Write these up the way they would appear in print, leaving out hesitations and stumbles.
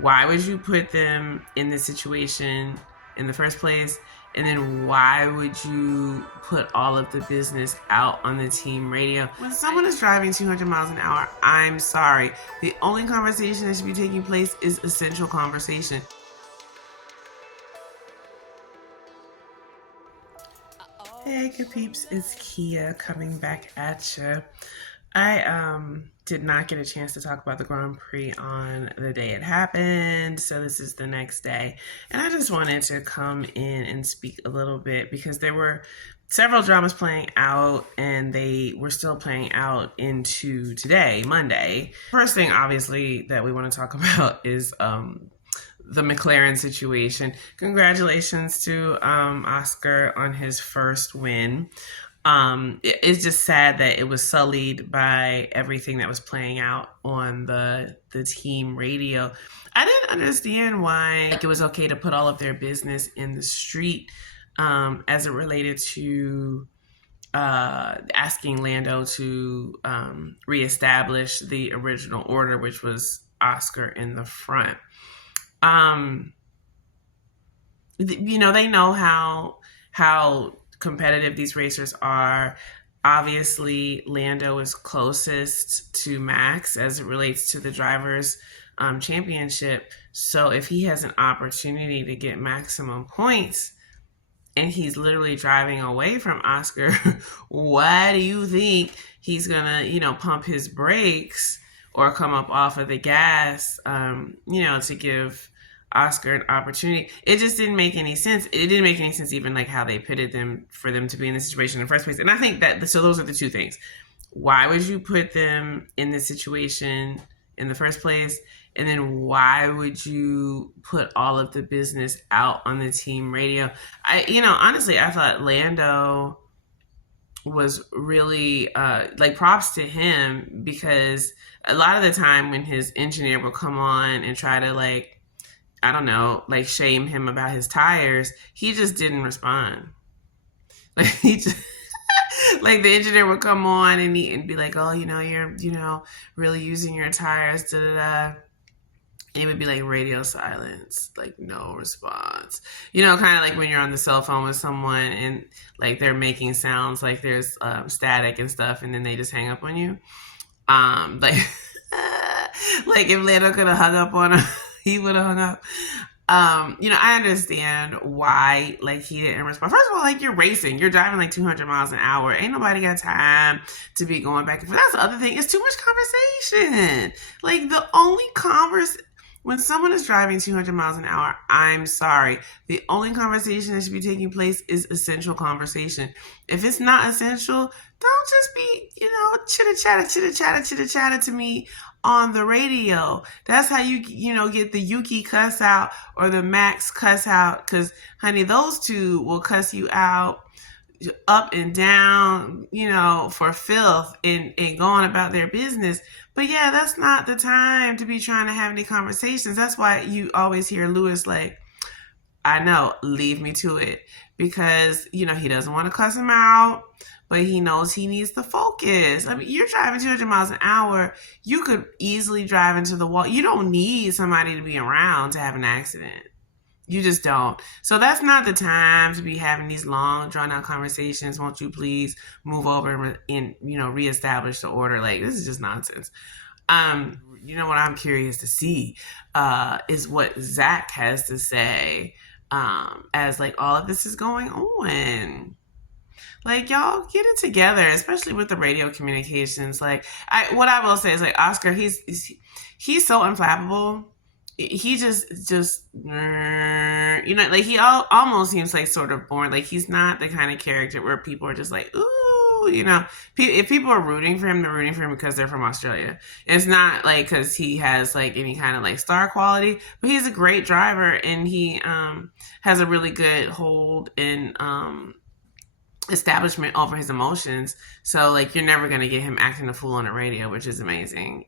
why would you put them in this situation in the first place? And then why would you put all of the business out on the team radio? When someone is driving 200 miles an hour, I'm sorry. The only conversation that should be taking place is essential conversation. Hey, good peeps, it's Kia coming back at you. I did not get a chance to talk about the Grand Prix on the day it happened, so this is the next day. And I just wanted to come in and speak a little bit because there were several dramas playing out and they were still playing out into today, Monday. First thing, obviously, that we want to talk about is the McLaren situation. Congratulations to Oscar on his first win. It's just sad that it was sullied by everything that was playing out on the team radio. I didn't understand why it was okay to put all of their business in the street as it related to asking Lando to reestablish the original order, which was Oscar in the front. They know how competitive these racers are. Obviously, Lando is closest to Max as it relates to the drivers' championship. So if he has an opportunity to get maximum points and he's literally driving away from Oscar, why do you think he's gonna, pump his brakes or come up off of the gas, to give Oscar an opportunity? It just didn't make any sense. It didn't make any sense even like how they pitted them for them to be in this situation in the first place. And I think that, so those are the two things. Why would you put them in this situation in the first place? And then why would you put all of the business out on the team radio? Honestly, I thought Lando was really props to him, because a lot of the time when his engineer would come on and try to shame him about his tires, he just didn't respond. The engineer would come on and be like, oh, you're really using your tires, da da da. And it would be like radio silence, like no response. Kind of like when you're on the cell phone with someone and like they're making sounds like there's static and stuff, and then they just hang up on you. Like if Lando could have hung up on him, he would have hung up. I understand why he didn't respond. First of all, you're racing, you're driving 200 miles an hour. Ain't nobody got time to be going back and forth. That's the other thing. It's too much conversation. The only when someone is driving 200 miles an hour, I'm sorry, the only conversation that should be taking place is essential conversation. If it's not essential, don't just be, chitter-chatter to me on the radio. That's how you get the Yuki cuss out or the Max cuss out, because, honey, those two will cuss you out up and down, for filth and going about their business. But yeah, that's not the time to be trying to have any conversations. That's why you always hear Lewis I know, leave me to it. Because, he doesn't want to cuss him out, but he knows he needs to focus. I mean, you're driving 200 miles an hour. You could easily drive into the wall. You don't need somebody to be around to have an accident. You just don't. So that's not the time to be having these long, drawn-out conversations. Won't you please move over and reestablish the order? This is just nonsense. What I'm curious to see is what Zach has to say as all of this is going on. Y'all get it together, especially with the radio communications. What I will say is Oscar, he's so unflappable. He just he almost seems sort of boring. He's not the kind of character where people are just ooh, if people are rooting for him, they're rooting for him because they're from Australia. It's not because he has any kind of star quality, but he's a great driver and he has a really good hold in establishment over his emotions. So you're never going to get him acting a fool on the radio, which is amazing.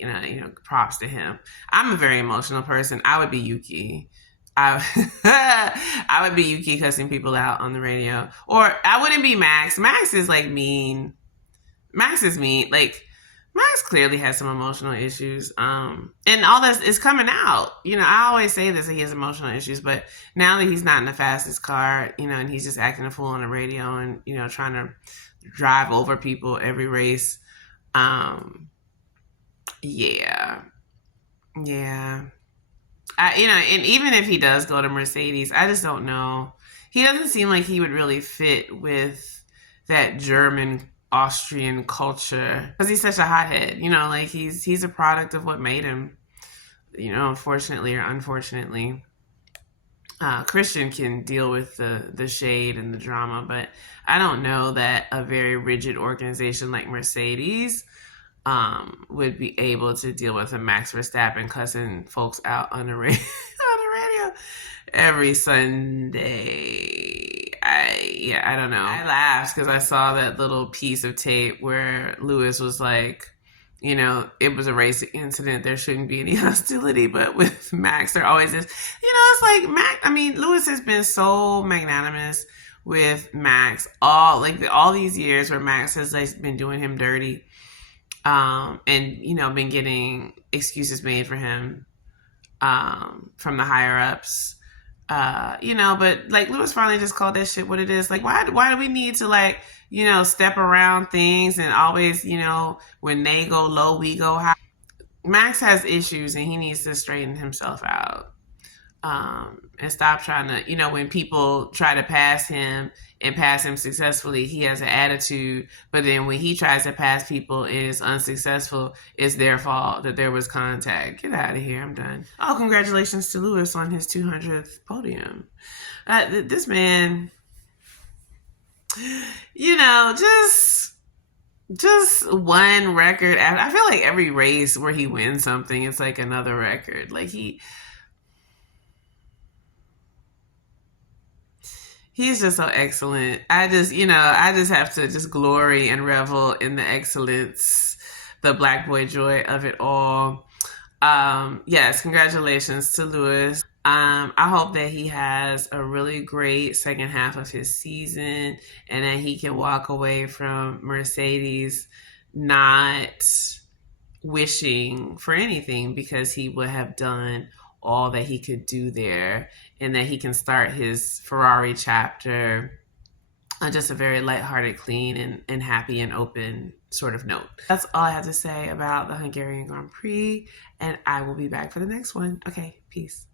Props to him. I'm a very emotional person. I would be Yuki. I would be Yuki cussing people out on the radio. Or I wouldn't be Max. Max is mean. Max is mean. Max clearly has some emotional issues. And all this is coming out. You know, I always say this, that he has emotional issues, but now that he's not in the fastest car, you know, and he's just acting a fool on the radio and, you know, trying to drive over people every race. Yeah. Yeah. You know, and even if he does go to Mercedes, I just don't know. He doesn't seem like he would really fit with that German Austrian culture because he's such a hothead. You know, like he's a product of what made him. You know, unfortunately or unfortunately, Christian can deal with the shade and the drama, but I don't know that a very rigid organization like Mercedes would be able to deal with a Max Verstappen cussing folks out on the radio, on the radio every Sunday. I don't know. I laughed because I saw that little piece of tape where Lewis was like, you know, it was a race incident. There shouldn't be any hostility, but with Max, there always is. You know, it's like Max. I mean, Lewis has been so magnanimous with Max all these years where Max has like been doing him dirty. And you know, been getting excuses made for him from the higher ups. You know, but like Lewis finally just called that shit what it is. Like, why do we need to like, you know, step around things and always, you know, when they go low, we go high. Max has issues and he needs to straighten himself out. And stop trying to, you know, when people try to pass him and pass him successfully, he has an attitude. But then when he tries to pass people and is unsuccessful, it's their fault that there was contact. Get out of here. I'm done. Oh, congratulations to Lewis on his 200th podium. This man, you know, just one record. I feel like every race where he wins something, it's like another record. Like he's just so excellent. I just have to just glory and revel in the excellence, the black boy joy of it all. Yes, congratulations to Lewis. I hope that he has a really great second half of his season and that he can walk away from Mercedes not wishing for anything because he would have done all that he could do there and that he can start his Ferrari chapter on just a very lighthearted, clean, and happy and open sort of note. That's all I have to say about the Hungarian Grand Prix, and I will be back for the next one. Okay, peace.